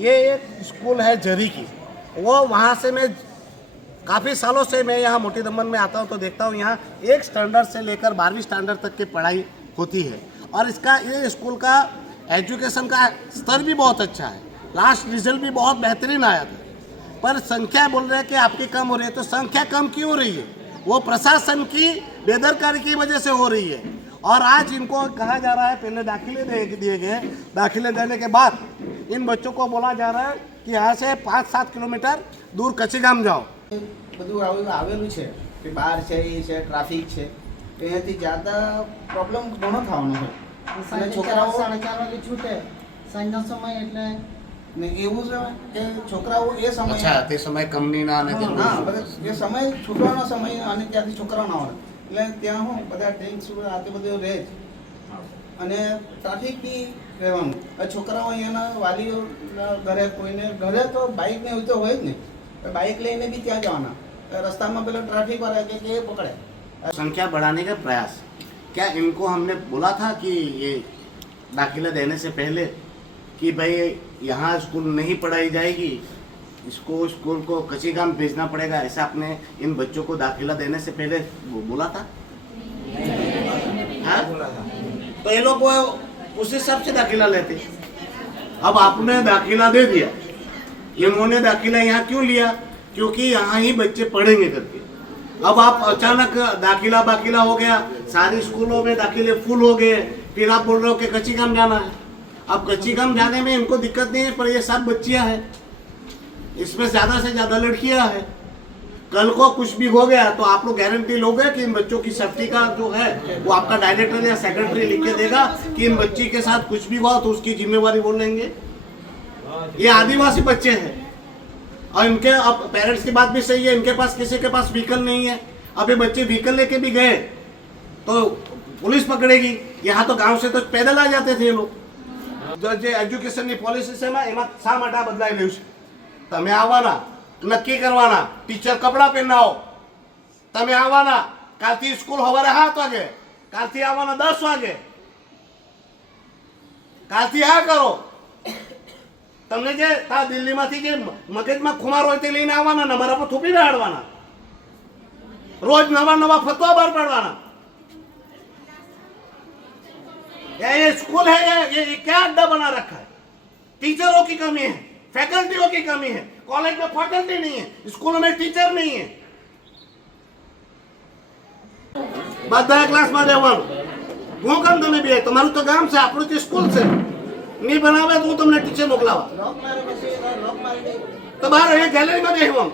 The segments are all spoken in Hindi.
ये एक स्कूल है जरी की, वो वहाँ से मैं काफ़ी सालों से मैं यहाँ मोटी दमन में आता हूँ तो देखता हूँ यहाँ एक स्टैंडर्ड से लेकर 12वीं स्टैंडर्ड तक की पढ़ाई होती है। और इसका ये स्कूल का एजुकेशन का स्तर भी बहुत अच्छा है, लास्ट रिजल्ट भी बहुत बेहतरीन आया था। पर संख्या बोल रहे हैं कि आपकी कम हो रही है, तो संख्या कम क्यों हो रही है? वो प्रशासन की बेदरकारी की वजह से हो रही है। और आज इनको कहा जा रहा है, पहले दाखिले दिए गए, दाखिले देने के बाद इन बच्चों को बोला जा रहा है कि यहाँ से 5-7 किलोमीटर दूर कच्चीगाम जाओ। બધું આવેલું છે કે બહાર છે એ છે ટ્રાફિક છે એનાથી જ્યાદા પ્રોબ્લેમ ઘણો થવાનો હોય અને છોકરાઓ 4:30 વાગે છૂટે સાંજનો સમય એટલે ને એવું છે કે છોકરાઓ એ સમય અચ્છા તે સમય કંપનીના અને હા એ સમય છૂટવાનો સમય અને ત્યાંથી છોકરાઓ ના આવે એટલે ત્યાં હું બધા ટેન્ક સુર આ તે બધું રહે અને ટ્રાફિક બી રહેવાનું છોકરાઓ અહીંયાના વાલીઓ ઘરે કોઈને ઘરે તો બાઇક ને એવું તો હોય જ નહીં, बाइक लेने भी क्या जाना रास्ता में पहले ट्रैफिक वाला के पकड़े। संख्या बढ़ाने का प्रयास, क्या इनको हमने बोला था कि ये दाखिला देने से पहले कि भाई यहाँ स्कूल नहीं पढ़ाई जाएगी, इसको स्कूल को कच्चीगाम भेजना पड़ेगा, ऐसा आपने इन बच्चों को दाखिला देने से पहले बोला था? हाँ? तो ये लोग उस हिसाब से दाखिला लेते। अब आपने दाखिला दे दिया, इन्होंने दाखिला यहाँ क्यों लिया? क्योंकि यहाँ ही बच्चे पढ़ेंगे करके। अब आप अचानक दाखिला हो गया, सारे स्कूलों में दाखिले फुल हो गए, फिर आप बोल रहे हो कि कच्चीगाम जाना है। अब कच्चीगाम जाने में इनको दिक्कत नहीं है, पर ये सब बच्चियाँ हैं, इसमें ज़्यादा से ज़्यादा लड़कियाँ हैं। कल को कुछ भी हो गया तो आप लोग गारंटी लोगे कि इन बच्चों की सेफ्टी का जो है वो आपका डायरेक्टर या सेक्रेटरी लिख के देगा कि इन बच्ची के साथ कुछ भी हुआ तो उसकी जिम्मेवारी वो लेंगे? ये आदिवासी बच्चे हैं और इनके अब पेरेंट्स की बात भी सही है, इनके पास किसी के पास व्हीकल नहीं है। अब ये बच्चे व्हीकल लेके भी गए तो पुलिस पकड़ेगी। यहाँ तो गांव से तो पैदल आ जाते थे ये लोग। जो एज्युकेशनની પોલિસી છે એમાં શા માટે બદલાઈ રહ્યું છે? તમે આવવાના, નક્કી કરવાના, ટીચર કપડા પહેરાવો, તમે આવવાના, કાલથી સ્કૂલ સવારે 7 વાગે, કાલથી આવવાના 10 વાગે, કાલથી આ કરો। તમને જે દિલ્હીમાંથી જે મગજમાં ખુમાર હોય તે લઈને આવવાના ને મારા પર થૂપી બેહાડવાના, રોજ નવા ફતવા બહાર પાડવાના। ये स्कूल है, ये क्या अड्डा बना रखा है? टीचरों की कमी है, फैकल्टियों की कमी है, कॉलेज में फैकल्टी नहीं है, स्कूलों में टीचर नहीं है। બધા ક્લાસમાં રહેવાનું। હું કેમ તમે બે? તમારું તો ગામ છે, આપણું તો સ્કૂલ છે। नहीं बनावे तो तुमने टीचर मोकलावा तो बाहर ये गैलरी में बेहू हम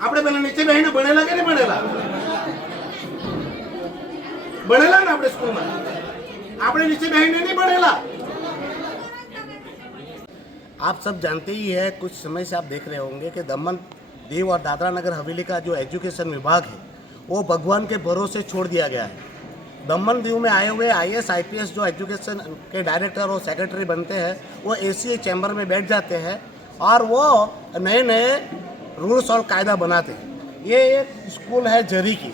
आपने पहले नीचे बेहीने बनेला के नहीं बनेला ना अपने स्कूल में आपने नीचे बेहीने नहीं बनेला। आप सब जानते ही है, कुछ समय से आप देख रहे होंगे कि दमन दीव और दादरा नगर हवेली का जो एजुकेशन विभाग है वो भगवान के भरोसे छोड़ दिया गया है। दमन दीव में आए हुए IAS IPS जो एजुकेशन के डायरेक्टर और सेक्रेटरी बनते हैं वो ACA चैम्बर में बैठ जाते हैं और वो नए नए रूल्स और कायदा बनाते हैं। ये एक स्कूल है जरी की,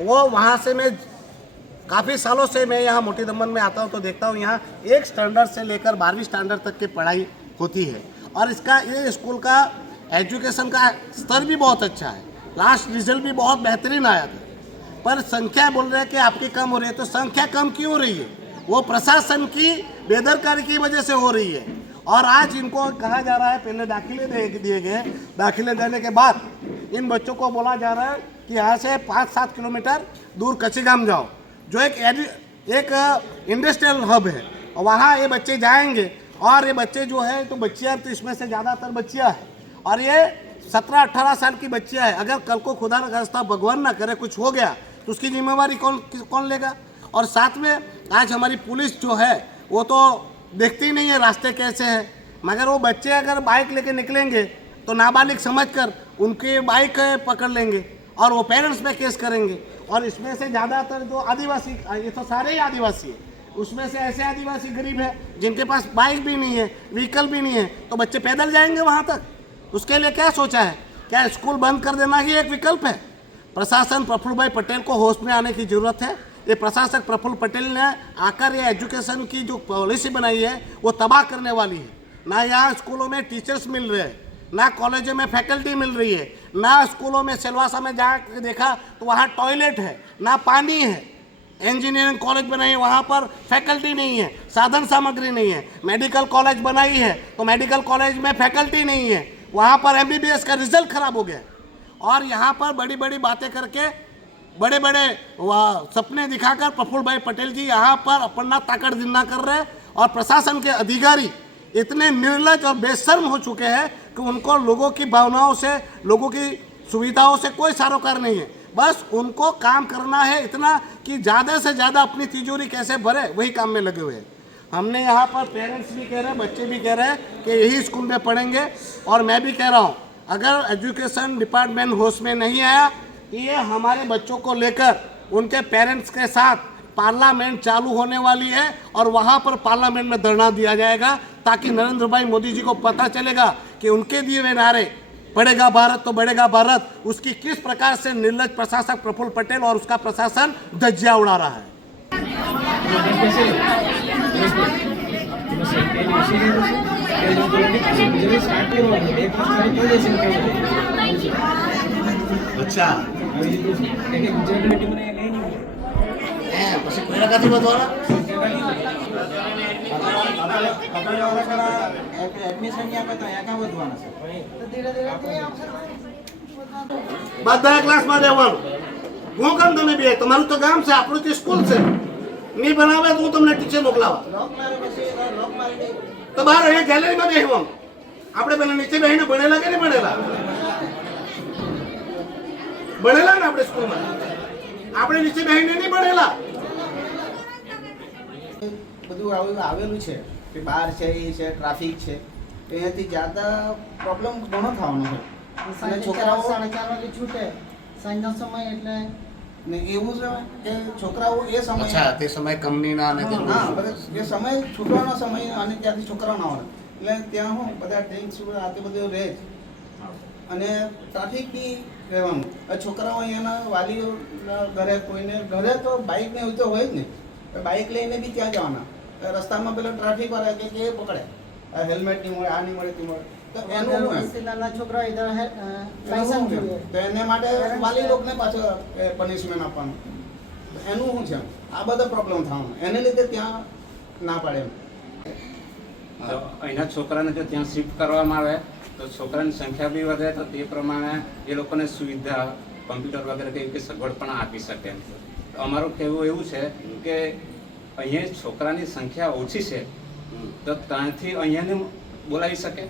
वो वहाँ से मैं काफ़ी सालों से मैं यहाँ मोटी दमन में आता हूँ तो देखता हूँ यहाँ एक स्टैंडर्ड से लेकर 12वीं स्टैंडर्ड तक की पढ़ाई होती है। और इसका ये स्कूल का एजुकेशन का स्तर भी बहुत अच्छा है, लास्ट रिजल्ट भी बहुत बेहतरीन आया था। पर संख्या बोल रहे हैं कि आपकी कम हो रही है, तो संख्या कम क्यों हो रही है? वो प्रशासन की बेदरकारी की वजह से हो रही है। और आज इनको कहा जा रहा है, पहले दाखिले दिए गए, दाखिले देने के बाद इन बच्चों को बोला जा रहा है कि यहाँ से 5-7 किलोमीटर दूर कच्चीगाम जाओ, जो एक इंडस्ट्रियल हब है, और वहाँ ये बच्चे जाएंगे। और ये बच्चे जो है तो बच्चियाँ, तो इसमें से ज़्यादातर बच्चियाँ हैं और ये 17-18 साल की बच्चियाँ हैं। अगर कल को खुदा न खास्ता भगवान ना करे कुछ हो गया तो उसकी जिम्मेवारी कौन लेगा? और साथ में आज हमारी पुलिस जो है वो तो देखती ही नहीं है रास्ते कैसे हैं, मगर वो बच्चे अगर बाइक लेके निकलेंगे तो नाबालिग समझकर उनकी बाइक पकड़ लेंगे और वो पेरेंट्स पे केस करेंगे। और इसमें से ज़्यादातर जो आदिवासी, ये तो सारे ही आदिवासी है, उसमें से ऐसे आदिवासी गरीब है जिनके पास बाइक भी नहीं है, व्हीकल भी नहीं है, तो बच्चे पैदल जाएंगे वहाँ तक। उसके लिए क्या सोचा है? क्या स्कूल बंद कर देना ही एक विकल्प है? प्रशासन प्रफुल्ल भाई पटेल को होश में आने की ज़रूरत है। ये प्रशासक प्रफुल्ल पटेल ने आकर ये एजुकेशन की जो पॉलिसी बनाई है वो तबाह करने वाली है। ना यहाँ स्कूलों में टीचर्स मिल रहे हैं, ना कॉलेजों में फैकल्टी मिल रही है, ना स्कूलों में सिलवासा में जाकर देखा तो वहाँ टॉयलेट है, ना पानी है। इंजीनियरिंग कॉलेज बनाई है, वहाँ पर फैकल्टी नहीं है, साधन सामग्री नहीं है। मेडिकल कॉलेज बनाई है तो मेडिकल कॉलेज में फैकल्टी नहीं है, वहाँ पर MBBS का रिजल्ट खराब हो गया। और यहाँ पर बड़ी बड़ी बातें करके बड़े बड़े सपने दिखाकर प्रफुल्ल भाई पटेल जी यहाँ पर अपना ताकत जिंदा कर रहे हैं। और प्रशासन के अधिकारी इतने निर्लज और बेशर्म हो चुके हैं कि उनको लोगों की भावनाओं से, लोगों की सुविधाओं से कोई सरोकार नहीं है। बस उनको काम करना है इतना कि ज़्यादा से ज़्यादा अपनी तिजोरी कैसे भरे, वही काम में लगे हुए हैं। हमने यहाँ पर पेरेंट्स भी कह रहे हैं, बच्चे भी कह रहे हैं कि यही स्कूल में पढ़ेंगे। और मैं भी कह रहा हूँ, अगर एजुकेशन डिपार्टमेंट होश में नहीं आया, ये हमारे बच्चों को लेकर उनके पेरेंट्स के साथ पार्लियामेंट चालू होने वाली है और वहाँ पर पार्लियामेंट में धरना दिया जाएगा, ताकि नरेंद्र भाई मोदी जी को पता चलेगा कि उनके दिए हुए नारे बढ़ेगा भारत तो बढ़ेगा भारत, उसकी किस प्रकार से निर्लज प्रशासक प्रफुल्ल पटेल और उसका प्रशासन धज्जियां उड़ा रहा है। अच्छा પછી કોઈના કાથી વધવાના એડમિશન યા કરતા યા કાં વધવાના છે તો ધીરે બધા ક્લાસમાં રહેવાનું। હું કામ તમે બે, તમારું તો ગામ છે, આપણું તો સ્કૂલ છે। નહીં બનાવે તો હું તમને ટીચર મોકલાવા। લોક મારે પછી લોક મારી તો બહાર અહીંયા ગેલેરીમાં બેસવું, આપણે પેલા નીચે બેસીને ભણેલા કે નહીં ભણેલા? ભણેલા ને આપણે સ્કૂલમાં, આપણે નીચે બેસીને નહીં ભણેલા। બધું આવેલું છે કે બહાર છે, એ છે, ટ્રાફિક છે, એનાથી જ્યાદા પ્રોબ્લેમ ઘણો થવાનો છે। અને છોકરાઓ 4:30 વાગે છૂટે સાંજનો સમય, એટલે ને એવું છે કે છોકરાઓ એ સમય અચ્છા તે સમય કંપનીના અને હા એ સમય છૂટવાનો સમય અને ત્યાંથી છોકરાઓ ના આવે, એટલે ત્યાં હું બધા ડ્રિંક્સ આ તે બધું રહે જ અને ટ્રાફિક બી રહેવાનું। છોકરાઓ અહીંયાના વાલીઓ ઘરે કોઈને ઘરે તો બાઇક ને એવું તો હોય જ ને, બાઇક લઈને બી ત્યાં જવાના, રસ્તામાં પેલો ટ્રાફિક વાળા કે એ પકડે, હેલ્મેટ નહીં મળે, આ નહીં મળે, તે મળે, તો એનું નાના છોકરા લાયસન્સ જોઈએ, તો એને માટે વાલી લોકોને પાછો પનિશમેન્ટ આપવાનું, એનું શું છે આ બધા પ્રોબ્લેમ થવાનો, એને લીધે ત્યાં ના પાડે। તો અહીંના છોકરાને જો ત્યાં શિફ્ટ કરવામાં આવે તો છોકરાની સંખ્યા બી વધે, તો તે પ્રમાણે એ લોકોને સુવિધા કમ્પ્યુટર વગેરે કેવી કે સગવડ પણ આપી શકે એમ। તો અમારું કહેવું એવું છે કે અહીંયા છોકરાની સંખ્યા ઓછી છે તો ત્યાંથી અહીંયાને બોલાવી શકે,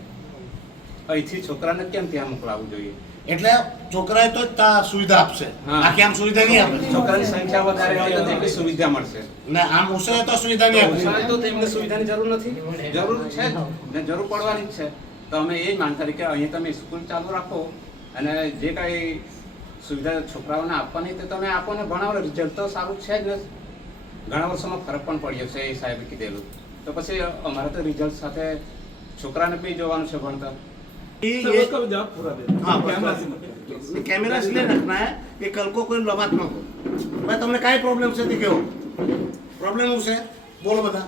અહીંથી છોકરાને કેમ ત્યાં મોકલાવવું જોઈએ? એટલે છોકરાએ તો સુવિધા આપશે, બાકી આમ સુવિધા નહીં આપે। છોકરાની સંખ્યા વધારે હોય તો તેમને સુવિધા મળશે ને આમ ઓછો તો સુવિધા નહીં આપે, તો તેમને સુવિધાની જરૂર નથી, જરૂર છે જ ને જરૂર પડવાની જ છે। તો અમે એ જ માનતા કે અહીં તમે સ્કૂલ ચાલુ રાખો અને જે કાંઈ સુવિધા છોકરાઓને આપવાની તે તમે આપો ને ભણાવો, રિઝલ્ટ તો સારું છે જ ને, ઘણા વર્ષોમાં ફરક પણ પડ્યો છે એ સાહેબે કીધેલું। તો પછી અમારે तो रिजल्ट સાથે છોકરાને બી જોવાનું છે ભણતર। ये उसका जवाब पूरा दे, हाँ कैमरा इसलिए रखना है कि कल को कोई लबात न हो। मैं तुमने काई प्रॉब्लम से दिखे हो, प्रॉब्लम उसे बोलो बता।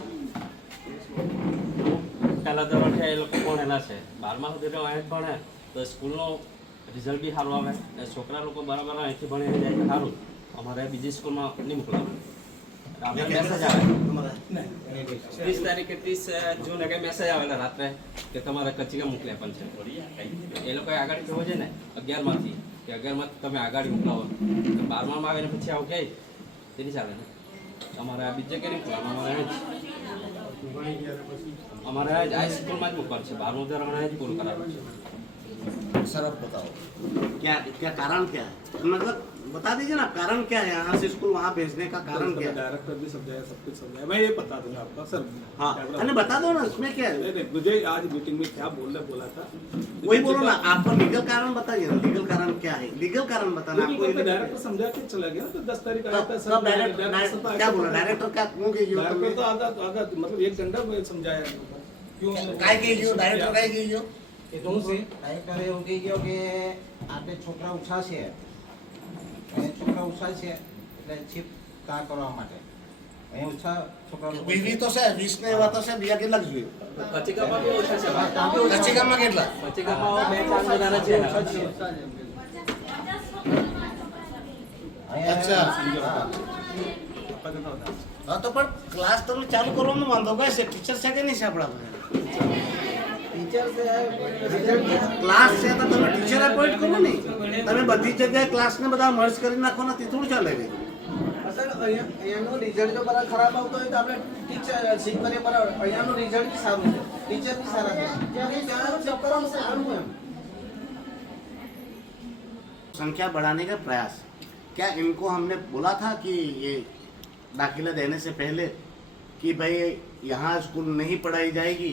પહેલા ધોરણથી એ લોકો ભણેલા છે, 12મા સુધી તો અહીં જ ભણે તો સ્કૂલનો રિઝલ્ટ બી સારું આવે ને છોકરા લોકો બરાબર અહીંથી ભણીને જાય તો સારું। અમારે બીજી સ્કૂલમાં નહીં મોકલાવું। આપણે મેસેજ આવે 30 તારીખે 30 જૂને કંઈ મેસેજ આવેલા રાત્રે કે તમારે કચીકા મોકલ્યા પણ છે, એ લોકોએ આગળ કહેવું છે ને 11માંથી કે 11માંથી તમે આગળ મોકલાવો, તો 12મામાં આવીને પછી આવું કહે તેની ચાલે ને। અમારે આ બીજે કંઈ નહીં મોકલવાનું, અમારે આ સ્કૂલમાં જ મૂકવાનું છે, 12મું ધોરણ જ પૂરું કરાવવાનું છે। सर अब बताओ क्या क्या कारण क्या है, मतलब बता दीजिए ना कारण क्या है, यहाँ से स्कूल वहाँ भेजने का कारण क्या है? डायरेक्टर भी समझाया, सब कुछ समझाया, मैं ये बता दूंगा आपका सर। हाँ अरे बता दो ना इसमें क्या है? नहीं, मुझे आज मीटिंग में क्या बोला था वही बोलो ना, आपको लीगल कारण बताइए ना, लीगल कारण क्या है, लीगल कारण बताना आपको। डायरेक्टर समझा के चला गया तो 10 तारीख आया था सब डायरेक्टर क्या बोला, डायरेक्टर क्या क्यों गई हो? डायरेक्टर तो आधा मतलब 1 घंटा में समझाया क्यों काय गई हो, डायरेक्टर काय गई हो? એ તો છે ડાયરેક્ટરે એવું કહી ગયો કે આપણે છોકરા ઓછા છે અને છોકરા ઓછા છે એટલે શિફ્ટ ત્યાં કરવા માટે અહીંયા ઓછા છોકરા લોકો વીવી તો છે 20 ને એવા તો છે બીજા કેટલા જોઈએ કચીકામાં બી ઓછા છે કચ્છીગામમાં કેટલા કચીકામાં 2-4 વધારે છે એના. અચ્છા. હા તો પણ ક્લાસ તમે ચાલુ કરવાનો વાંધો કઈ છે ટીચર છે કે નહીં છે આપણા પાસે? ટીચર છે રિઝલ્ટ ક્લાસ છે તો તમે ટીચર એપોઇન્ટ કરો ને તમે બધી જગ્યાએ ક્લાસને બધા મર્જ કરી નાખો ને તે થોડું ચાલે છે. સર અહીંયાનું રિઝલ્ટ જો બરાબર ખરાબ આવતો હોય તો આપણે ટીચર શીખ કરીએ બરાબર અહીંયાનું રિઝલ્ટ બી સારું છે ટીચર બી સારા છે ત્યાં છોકરાઓનું સારું એમ संख्या बढ़ाने का प्रयास क्या इनको हमने बोला था कि ये दाखिला देने से पहले कि भाई यहाँ स्कूल नहीं पढ़ाई जाएगी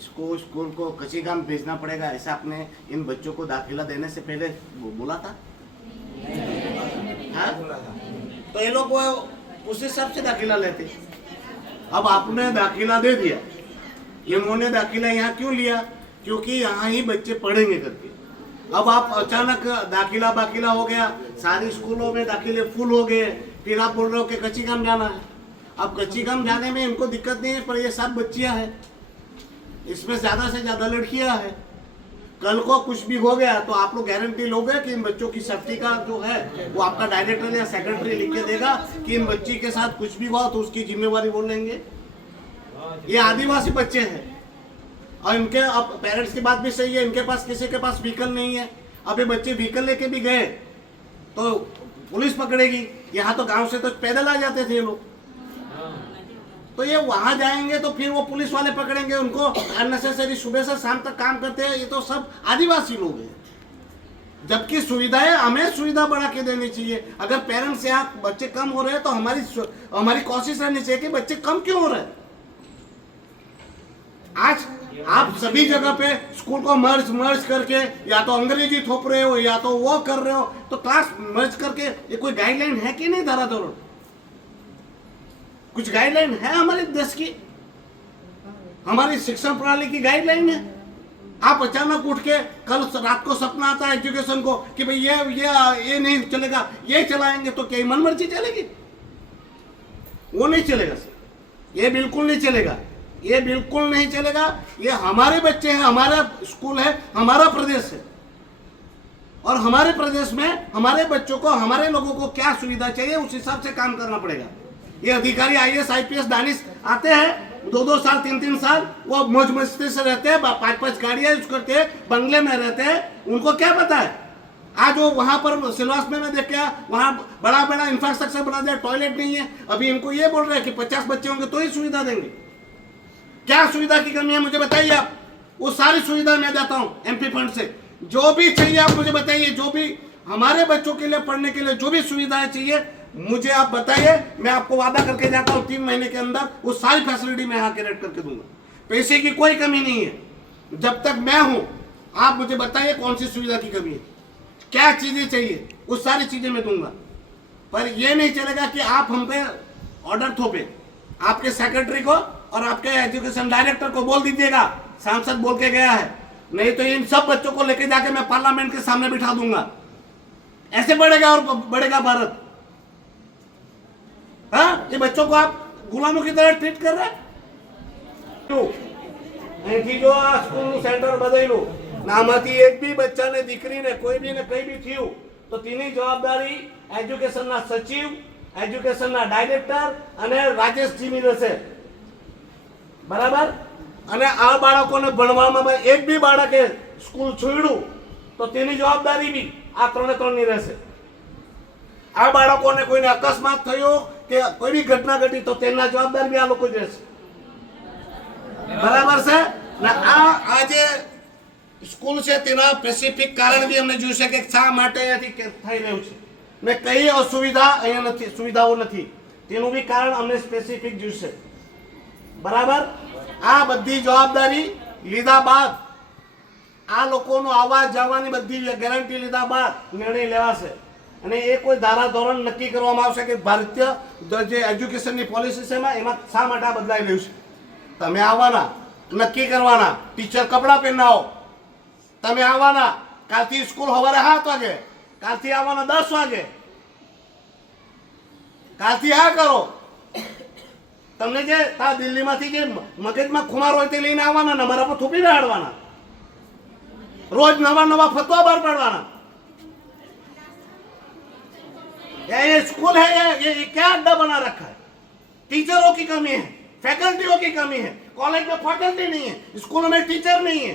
इसको स्कूल को कच्चीगाम भेजना पड़ेगा ऐसा आपने इन बच्चों को दाखिला देने से पहले बोला था? हाँ? तो ये लोग उस हिसाब से दाखिला लेते. अब आपने दाखिला दे दिया इन्होंने दाखिला यहाँ क्यों लिया क्योंकि यहाँ ही बच्चे पढ़ेंगे करके. अब आप अचानक दाखिला बाखिला हो गया सारी स्कूलों में दाखिले फुल हो गए फिर आप बोल रहे हो कि कच्चीगाम जाना है. अब कच्चीगाम जाने में इनको दिक्कत नहीं है पर ये सब बच्चियां हैं इसमें ज़्यादा से ज़्यादा लड़कियां हैं. कल को कुछ भी हो गया तो आप लोग गारंटी लोगे कि इन बच्चों की सेफ्टी का जो है वो आपका डायरेक्टर या सेक्रेटरी लिख के देगा कि इन बच्ची के साथ कुछ भी हुआ तो उसकी जिम्मेवारी वो लेंगे. ये आदिवासी बच्चे हैं और इनके अब पेरेंट्स की बात भी सही है इनके पास किसी के पास व्हीकल नहीं है. अब ये बच्चे व्हीकल लेके भी गए तो पुलिस पकड़ेगी. यहाँ तो गांव से तो पैदल आ जाते थे ये लोग तो ये वहां जाएंगे तो फिर वो पुलिस वाले पकड़ेंगे उनको अननेसेसरी सुबह से शाम तक काम करते हैं. ये तो सब आदिवासी लोग हैं जबकि सुविधाएं हमें सुविधा बढ़ा के देनी चाहिए. अगर पेरेंट्स यहाँ बच्चे कम हो रहे हैं तो हमारी कोशिश रहनी चाहिए कि बच्चे कम क्यों हो रहे हैं. आज आप सभी जगह पे स्कूल को मर्ज करके या तो अंग्रेजी थोप रहे हो या तो वो कर रहे हो तो क्लास मर्ज करके ये कोई गाइडलाइन है कि नहीं धराधर कुछ गाइडलाइन है हमारे देश की हमारी शिक्षा प्रणाली की गाइडलाइन है. आप अचानक उठ के कल रात को सपना आता है एजुकेशन को कि भाई ये नहीं चलेगा ये चलाएंगे तो क्या मन मर्जी चलेगी? वो नहीं चलेगा सर ये बिल्कुल नहीं चलेगा. ये बिल्कुल नहीं चलेगा. ये हमारे बच्चे हैं हमारा स्कूल है हमारा प्रदेश है और हमारे प्रदेश में हमारे बच्चों को हमारे लोगों को क्या सुविधा चाहिए उस हिसाब से काम करना पड़ेगा. ये अधिकारी IAS IPS दानिश आते हैं 2-2 साल 3-3 साल वो मौज मस्ती से रहते हैं 5-5 गाड़ियां यूज करते हैं बंगले में रहते हैं उनको क्या पता है. आज वो वहां पर सिलवास में मैं देख के वहां बड़ा बड़ा इंफ्रास्ट्रक्चर बना दिया टॉयलेट नहीं है. अभी इनको ये बोल रहे हैं कि 50 बच्चे होंगे तो ही सुविधा देंगे. क्या सुविधा की कमी है मुझे बताइए आप. वो सारी सुविधा मैं देता हूँ MP फंड से जो भी चाहिए आप मुझे बताइए. जो भी हमारे बच्चों के लिए पढ़ने के लिए जो भी सुविधाएं चाहिए मुझे आप बताइए. मैं आपको वादा करके जाता हूँ 3 महीने के अंदर वो सारी फैसिलिटी मैं यहाँ क्रिएट करके दूंगा. पैसे की कोई कमी नहीं है. जब तक मैं हूँ आप मुझे बताइए कौन सी सुविधा की कमी है क्या चीजें चाहिए वो सारी चीजें मैं दूंगा. पर ये नहीं चलेगा कि आप हम पे ऑर्डर थोपे. आपके सेक्रेटरी को और आपके एजुकेशन डायरेक्टर को बोल दीजिएगा सांसद बोल के गया है नहीं तो इन सब बच्चों को लेके जाके मैं पार्लियामेंट के सामने बिठा दूंगा. ऐसे बढ़ेगा और बढ़ेगा भारत. हाँ ये बच्चों को आप गुलामों की तरह ट्रीट कर रहे हैं. અહીંથી જો આ સ્કૂલનું સેન્ટર બદલ્યું નામાંથી એક બી બચ્ચાને દીકરીને કોઈ બી ને કઈ બી થયું તો તેની જવાબદારી એજ્યુકેશનના સચિવ એજ્યુકેશનના ડાયરેક્ટર અને રાજેશજીની રહેશે બરાબર. અને આ બાળકોને ભણવામાં એક બી બાળકે સ્કૂલ છોડ્યું તો તેની જવાબદારી બી આ 3-3ની રહેશે. આ બાળકોને કોઈને અકસ્માત થયો કે કોઈ બી ઘટના ઘટી તો તેના જવાબદાર બી આ લોકો જ રહેશે બરાબર છે ને. આ જે સ્કૂલ છે તેના સ્પેસિફિક કારણ બી અમને જોયું છે કે શા માટે અહીંયાથી થઈ રહ્યું છે ને કઈ અસુવિધા અહીંયા નથી સુવિધાઓ નથી તેનું બી કારણ અમને સ્પેસિફિક જોયું છે બરાબર. આ બધી જવાબદારી લીધા બાદ આ લોકોનો આવવા જવાની બધી ગેરંટી લીધા બાદ નિર્ણય લેવાશે અને એ કોઈ ધારા ધોરણ નક્કી કરવામાં આવશે કે ભારતીય જે એજ્યુકેશનની પોલિસી છે એમાં શા માટે આ બદલાઈ રહ્યું છે. તમે આવવાના નક્કી કરવાના ટીચર કપડાં પહેરનાઓ તમે આવવાના કાલથી સ્કૂલ સવારે 7 વાગે કાલથી આવવાના 10 વાગે કાલથી આ કરો તમને જે તા દિલ્હીમાંથી જે મગજમાં ખુમાર હોય તે લઈને આવવાના ને મારા પર થૂપી બેહાડવાના, રોજ નવા નવા ફતવા બહાર પાડવાના। ये स्कूल है ये क्या अड्डा बना रखा है? टीचरों की कमी है, फैकल्टियों की कमी है, कॉलेज में फैकल्टी नहीं है, स्कूलों में टीचर नहीं है।